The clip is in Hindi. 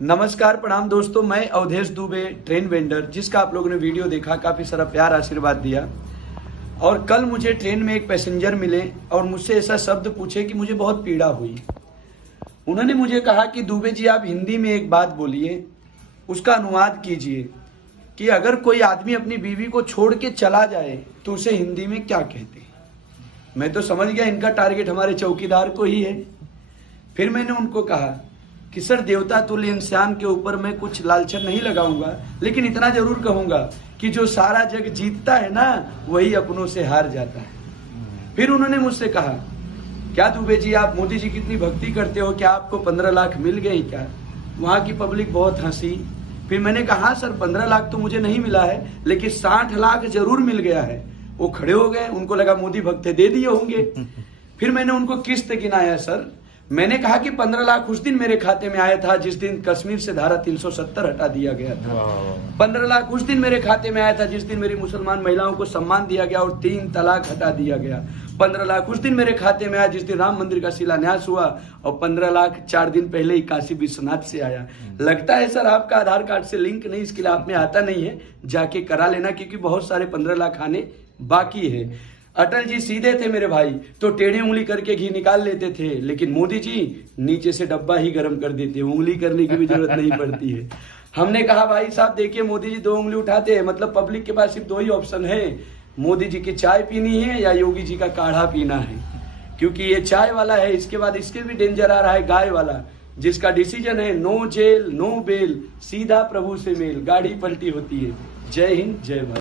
नमस्कार प्रणाम दोस्तों, मैं अवधेश दुबे ट्रेन वेंडर, जिसका आप लोगों ने वीडियो देखा, काफ़ी सारा प्यार आशीर्वाद दिया। और कल मुझे ट्रेन में एक पैसेंजर मिले और मुझसे ऐसा शब्द पूछे कि मुझे बहुत पीड़ा हुई। उन्होंने मुझे कहा कि दुबे जी, आप हिंदी में एक बात बोलिए, उसका अनुवाद कीजिए कि अगर कोई आदमी अपनी बीवी को छोड़ के चला जाए तो उसे हिंदी में क्या कहते हैं। मैं तो समझ गया इनका टारगेट हमारे चौकीदार को ही है। फिर मैंने उनको कहा कि सर, देवता तुल्य इंसान के ऊपर मैं कुछ लालचन नहीं लगाऊंगा, लेकिन इतना जरूर कहूंगा कि जो सारा जग जीतता है ना, वही अपनों से हार जाता है। फिर उन्होंने मुझसे कहा, क्या दुबे जी, आप मोदी जी की इतनी भक्ति करते हो, क्या आपको 15 लाख मिल गए क्या? वहां की पब्लिक बहुत हंसी। फिर मैंने कहा, सर 15 लाख तो मुझे नहीं मिला है, लेकिन 60 लाख जरूर मिल गया है। वो खड़े हो गए, उनको लगा मोदी भक्त दे दिए होंगे। फिर मैंने उनको किस्त गिनाया। सर, मैंने कहा कि 15 लाख उस दिन मेरे खाते में आया था जिस दिन कश्मीर से धारा 370 हटा दिया गया था। 15 लाख उस दिन मेरे खाते में आया था जिस दिन मेरी मुसलमान महिलाओं को सम्मान दिया गया और 3 तलाक हटा दिया गया। 15 लाख उस दिन मेरे खाते में आया जिस दिन राम मंदिर का शिलान्यास हुआ, और 15 लाख 4 दिन पहले ही काशी विश्वनाथ से आया। लगता है सर आपका आधार कार्ड से लिंक नहीं, इसके लिए आप में आता नहीं है, जाके करा लेना, क्योंकि बहुत सारे 15 लाख आने बाकी है। अटल जी सीधे थे मेरे भाई, तो टेढ़ी उंगली करके घी निकाल लेते थे, लेकिन मोदी जी नीचे से डब्बा ही गर्म कर देते, उंगली करने की भी जरूरत नहीं पड़ती है। हमने कहा, भाई साहब देखिए, मोदी जी 2 उंगली उठाते हैं, मतलब पब्लिक के पास सिर्फ 2 ही ऑप्शन है, मोदी जी की चाय पीनी है या योगी जी का काढ़ा पीना है। क्योंकि ये चाय वाला है, इसके बाद इसके भी डेंजर आ रहा है गाय वाला, जिसका डिसीजन है नो जेल नो बेल, सीधा प्रभु से मेल, गाड़ी पलटी होती है। जय हिंद, जय भारत।